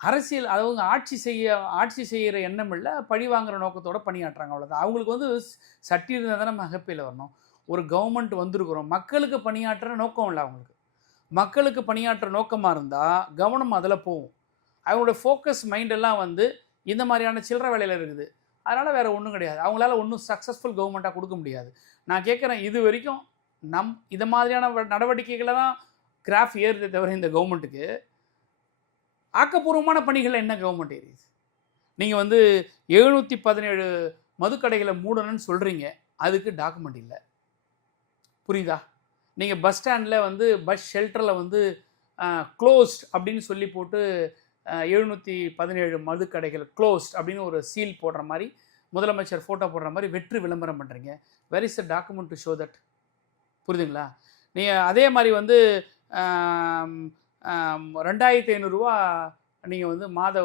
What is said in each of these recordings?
அரசியல் அவங்க ஆட்சி செய்கிற எண்ணம் இல்லை, பழி வாங்குற நோக்கத்தோட பணியாற்றுறாங்க, அவ்வளோதான். அவங்களுக்கு வந்து சட்டி இருந்தால் தானே மகப்பையில் வரணும். ஒரு கவர்மெண்ட் வந்திருக்கிறோம், மக்களுக்கு பணியாற்றுற நோக்கம் இல்லை அவங்களுக்கு. மக்களுக்கு பணியாற்ற நோக்கமாக இருந்தால் கவனம் அதில் போகும். அவங்களோட ஃபோக்கஸ் மைண்டெல்லாம் வந்து இந்த மாதிரியான சில்லற வேலையில் இருக்குது. அதனால் வேறு ஒன்றும் கிடையாது. அவங்களால ஒன்றும் சக்ஸஸ்ஃபுல் கவர்மெண்ட்டாக கொடுக்க முடியாது. நான் கேட்குறேன், இது வரைக்கும் இது மாதிரியான நடவடிக்கைகளை தான் கிராஃப் ஏறுதே தவிர இந்த கவர்மெண்ட்டுக்கு ஆக்கப்பூர்வமான பணிகள் என்ன கவர்மெண்ட் ஏறியுது? நீங்கள் வந்து 717 மதுக்கடைகளை மூடணும்னு சொல்கிறீங்க, அதுக்கு டாக்குமெண்ட் இல்லை. புரியுதா? நீங்கள் பஸ் ஸ்டாண்டில் வந்து பஸ் ஷெல்டரில் வந்து க்ளோஸ்ட் அப்படின்னு சொல்லி போட்டு 717 மதுக்கடைகள் க்ளோஸ்ட் அப்படின்னு ஒரு சீல் போடுற மாதிரி, முதலமைச்சர் ஃபோட்டோ போடுற மாதிரி வெற்றி விளம்பரம் பண்ணுறீங்க. Where is the document to show that? புரியுதுங்களா? நீங்கள் அதே மாதிரி வந்து 2500 ரூபா நீங்கள் வந்து மாத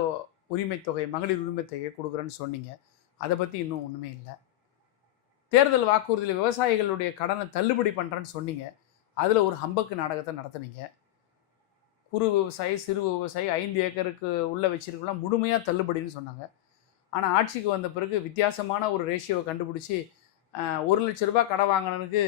உரிமைத்தொகை, மகளிர் உரிமைத்தொகை கொடுக்குறேன்னு சொன்னீங்க. அதை பற்றி இன்னும் ஒன்றுமே இல்லை. தேர்தல் வாக்குறுதியில் விவசாயிகளுடைய கடனை தள்ளுபடி பண்ணுறேன்னு சொன்னீங்க. அதில் ஒரு ஹம்பக்கு நாடகத்தை நடத்துனீங்க. குறு விவசாயி, சிறு விவசாயி 5 ஏக்கருக்கு உள்ள வச்சிருக்கலாம் முழுமையாக தள்ளுபடின்னு சொன்னாங்க. ஆனால் ஆட்சிக்கு வந்த பிறகு வித்தியாசமான ஒரு ரேஷியோவை கண்டுபிடிச்சி 1 லட்ச ரூபா கடன் வாங்கினனுக்கு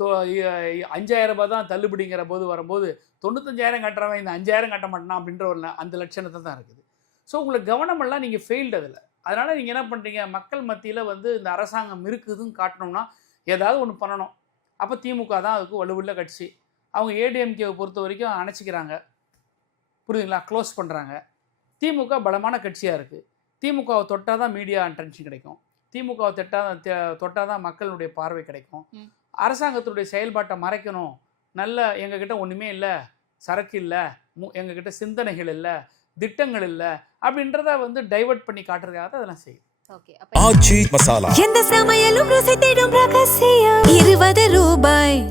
5000 ரூபாய் தான் தள்ளுபடிங்கிற போது வரும்போது 95,000 கட்டுறவன் இந்த 5000 கட்ட மாட்டான் அப்படின்ற ஒரு அந்த லட்சணத்தை தான் இருக்குது. ஸோ உங்களுக்கு கவனமெல்லாம் நீங்கள் ஃபெயில்டு அதில். அதனால் நீங்கள் என்ன பண்ணுறீங்க, மக்கள் மத்தியில் வந்து இந்த அரசாங்கம் இருக்குதுன்னு காட்டணும்னா ஏதாவது ஒன்று பண்ணணும். அப்போ திமுக தான் அதுக்கு வலுவுள்ள கட்சி. அவங்க ஏடிஎம்கேவை பொறுத்த வரைக்கும் அணைச்சிக்கிறாங்க, புரியுதுங்களா, க்ளோஸ் பண்ணுறாங்க. திமுக பலமான கட்சியாக இருக்குது. திமுகவை தொட்டால் தான் மீடியா அட்டென்ஷன் கிடைக்கும், திமுகவை தொட்டால் தான் மக்களுடைய பார்வை கிடைக்கும். அரசாங்கத்துடைய செயல்பாட்டை மறைக்கணும், நல்ல எங்ககிட்ட ஒன்றுமே இல்லை, சரக்கு இல்லை, எங்ககிட்ட சிந்தனைகள் இல்லை, திட்டங்கள் இல்லை அப்படின்றத வந்து டைவர்ட் பண்ணி காட்டுறதுக்காக அதெல்லாம் செய்யும். ஆச்சி மசாலா, எந்த சமையலும் ருசி தேடும் ரகசியம், 20 ரூபாய்.